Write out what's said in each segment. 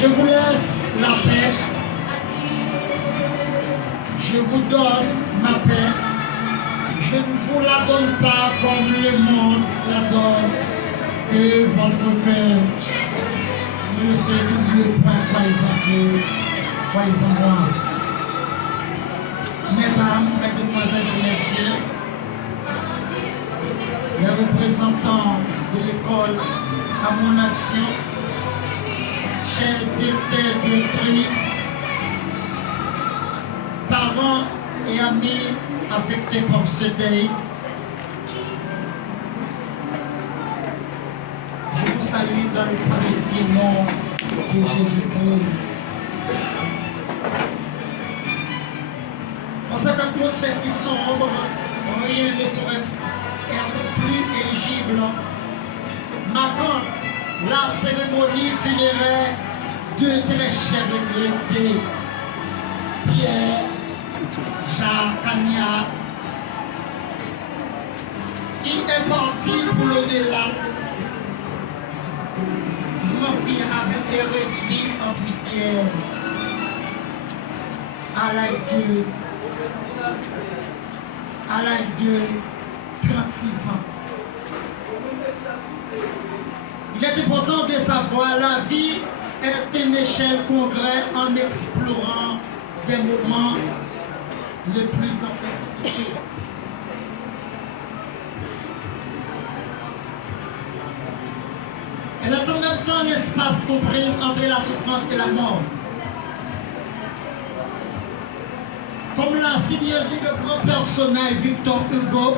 Je vous laisse la paix. Je vous donne ma paix. Je ne vous la donne pas comme le monde la donne. Que votre cœur ne se double point, croyez en moi. Mesdames, mesdemoiselles et messieurs, les représentants de l'école à mon action, chers directeurs, directrices, parents et amis affectés par ce deuil, je vous salue dans le précieux nom de Jésus-Christ. Dans cette atmosphère si sombre, rien ne saurait être plus éligible. Marquant la cérémonie funéraire de très chers regrettés, Pierre, Jacques, Kania, qui est parti pour l'au-delà. Mon fils a été réduit en poussière à l'âge de 36 ans. Il est important de savoir la vie est une échelle congrès en explorant des moments les plus affectifs. Elle est en même temps l'espace compris entre la souffrance et la mort. Comme l'a si bien dit le grand personnage Victor Hugo,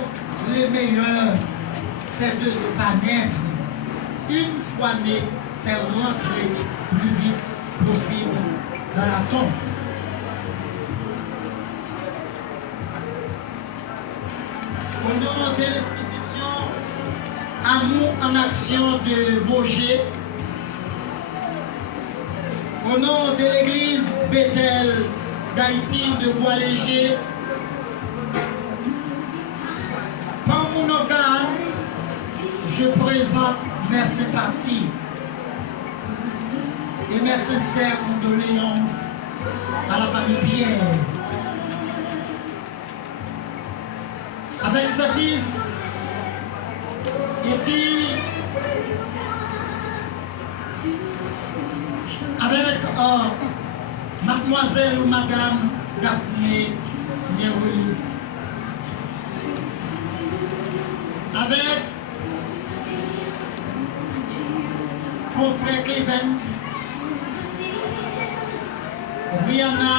le meilleur, c'est de ne pas naître. Une fois né, c'est rentrer plus vite possible dans la tombe. Au nom de l'institution Amour en Action de Bourget, au nom de l'église Bethel d'Haïti de Bois-Léger, par mon organe, je présente mes sympathies et mes sincères condoléances à la famille Pierre. Avec ses fils et filles, avec mademoiselle ou madame Daphné Néroulis, avec confrère Clemens, Rihanna,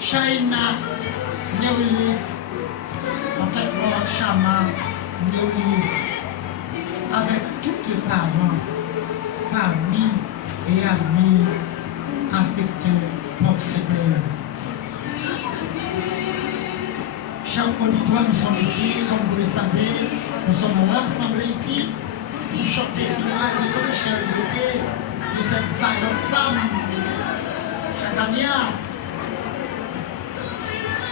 China Néroulis, en fait, Chama Néroulis, avec tous les parents, famille et amis affectés par ce deuil. Chers auditeurs, nous sommes ici, comme vous le savez, nous sommes rassemblés ici pour chanter funérailles de toute l'échelle de cette vaillante femme, Chakania,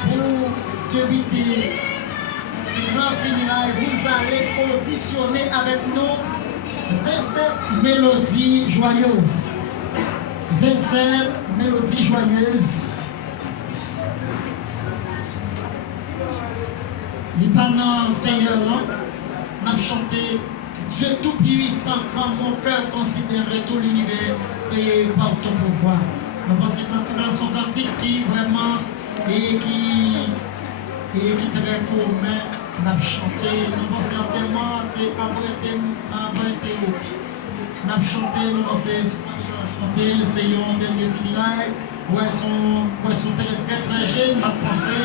pour débiter ce grand funérail. Vous allez auditionner avec nous 27 mélodies joyeuses. 27 mélodies joyeuses. Les panneaux veilleurs, on a chanté Dieu tout-puissant, quand mon cœur considérait tout l'univers créé par ton pouvoir. Donc, c'est son cantique qui vraiment et qui est très commun, on a chanté. Nous certainement, c'est abrité. On a chanté, nous chanté le Seigneur des funérailles, où elles sont très jeunes, on a pensé.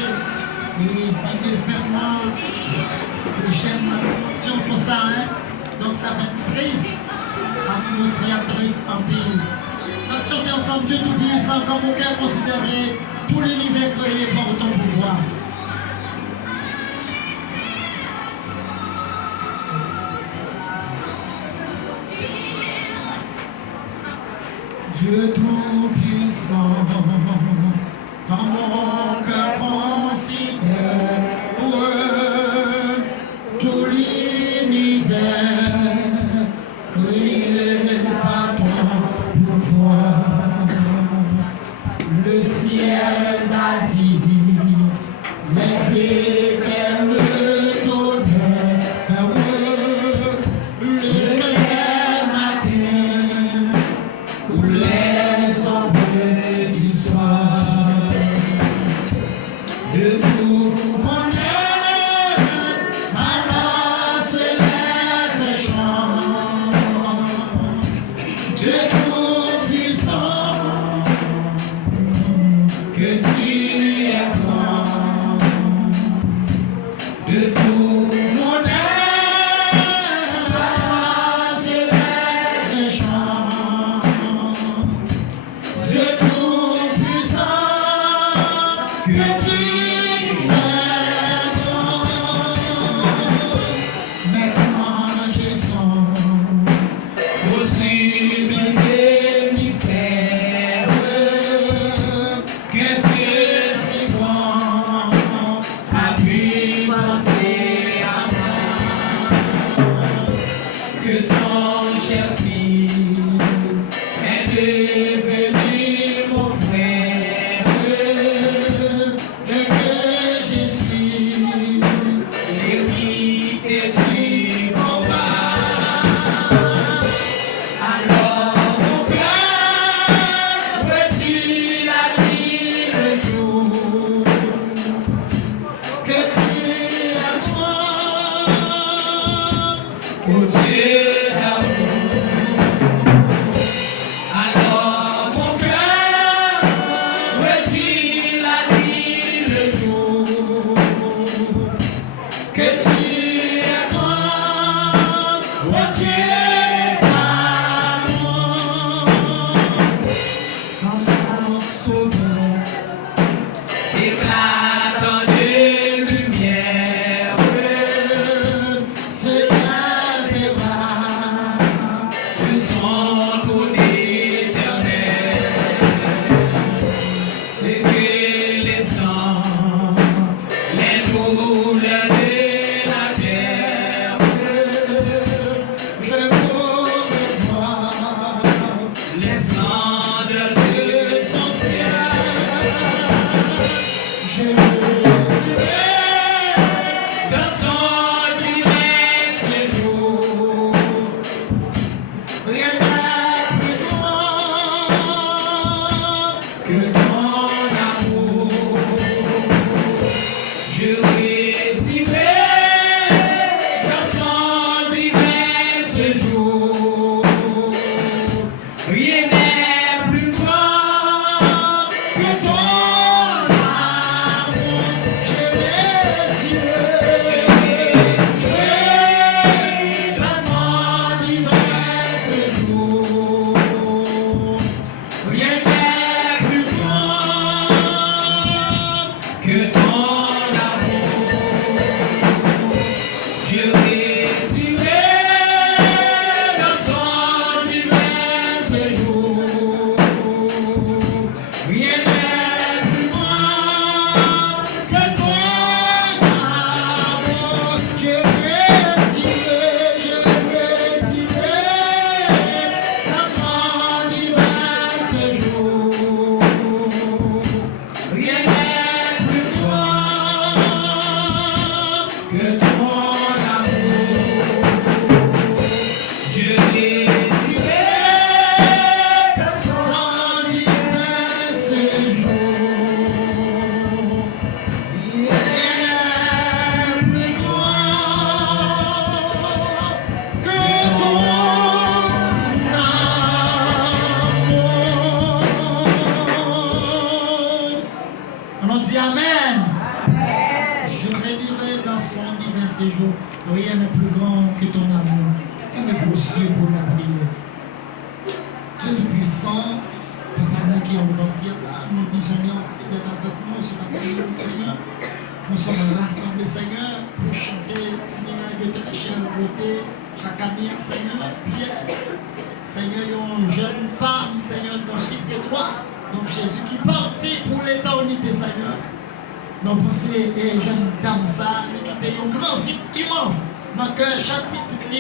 Et c'est vraiment les jeunes attention pour ça, hein? Donc ça va être triste, atmosphère triste en pile. On va chanter ensemble Dieu tout-puissant, comme mon cœur considérait tout l'univers créé par ton pouvoir. Dieu tout-puissant, quand mon cœur considère tout l'univers Oh Dieu d'amour, alors mon cœur retire la nuit, le jour, que tu es grand, oh Dieu d'amour, comme un sauveur, éclatant de lumière, se lavera. nous sommes pour l'éternel, et que les sangs, les douleurs de la terre, Je pourrais voir les cendres de son ciel, je dirai dans son divin séjour, rien n'est plus grand que ton amour, je retirerai dans son divin séjour. Rien n'est plus grand que ton amour, je dirai dans son divin séjour. Rien n'est plus grand que ton amour. Je retirerai dans ton divin séjour. Rien n'est plus grand que ton amour. je retirerai Dans son divin séjour, rien n'est plus grand que ton amour. Je retirerai dans son divin séjour, rien n'est plus grand que ton On dit Amen. Je redirai dans son divin séjour, rien n'est plus grand que ton amour. Fermez vos yeux pour la prière. Dieu Tout-Puissant, Papa là qui est dans le ciel, là, nous disons merci d'être avec nous sur la prière du Seigneur. Nous sommes rassemblés, Seigneur, pour chanter, finir de ta chère beauté, chaque année, Seigneur, Pierre. Seigneur, une jeune femme, Seigneur, dans chiffre de 3. Donc Jésus qui partit pour l'éternité, Seigneur. Nous pensons, jeune dame, ça, qui était un grand vide immense. Dans que chaque petite